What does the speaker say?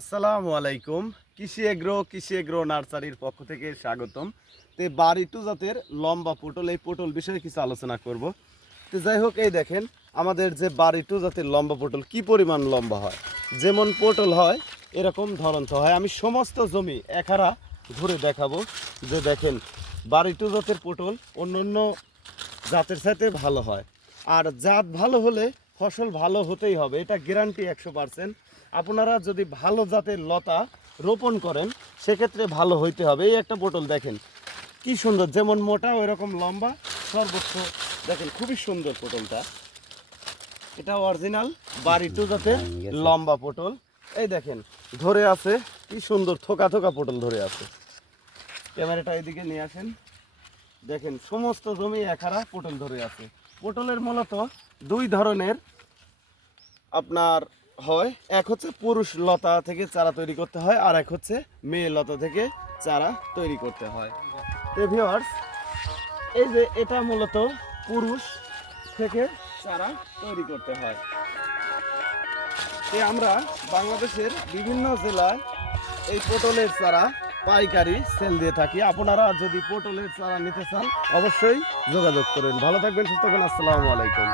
আসসালামু আলাইকুম। কৃষি এগ্রো কৃষি এগ্রো নার্সারির পক্ষ থেকে স্বাগতম। তো বাড়ি টু জাতের লম্বা পটল, এই পটল বিষয়ে কিছু আলোচনা করব। তো যাই হোক, এই দেখেন, আমাদের যে বাড়ি টু জাতের লম্বা পটল কি পরিমাণ লম্বা হয়। যেমন পটল হয়, এরকম ধরন্ত হয়। আমি সমস্ত জমি একারা ঘুরে দেখাবো যে দেখেন, বাড়ি টু জাতের পটল অন্য অন্য জাতের সাথে ভালো হয়। আর জাত ভালো হলে ফসল ভালো হতেই হবে এটা গ্যারান্টি একশো পার্সেন্ট আপনারা যদি ভালো জাতের লতা রোপণ করেন সেক্ষেত্রে ভালো হইতে হবে। এই একটা পটল দেখেন কি সুন্দর যেমন মোটা ওই রকম লম্বা সর্বোচ্চ দেখেন খুবই সুন্দর পটলটা এটা অরিজিনাল বাড়ি টু জাতের লম্বা পটল এই দেখেন ধরে আছে কি সুন্দর থোকা থোকা পটল ধরে আছে। ক্যামেরাটা এদিকে নিয়ে আসেন। দেখেন সমস্ত জমি একারা পটল ধরে আছে। পটলের মূলত দুই ধরনের আপনার হয়, এক হচ্ছে পুরুষ লতা থেকে চারা তৈরি করতে হয়, আর এক হচ্ছে মেয়ে লতা থেকে চারা তৈরি করতে হয়। এই যে এটা মূলত পুরুষ থেকে চারা তৈরি করতে হয়। আমরা বাংলাদেশের বিভিন্ন জেলায় এই পটলের চারা পাইকারি সেল দিয়ে থাকি। আপনারা যদি পটলের চারা নিতে চান, অবশ্যই যোগাযোগ করুন। ভালো থাকবেন, সুস্থ থাকবেন। আসসালামু আলাইকুম।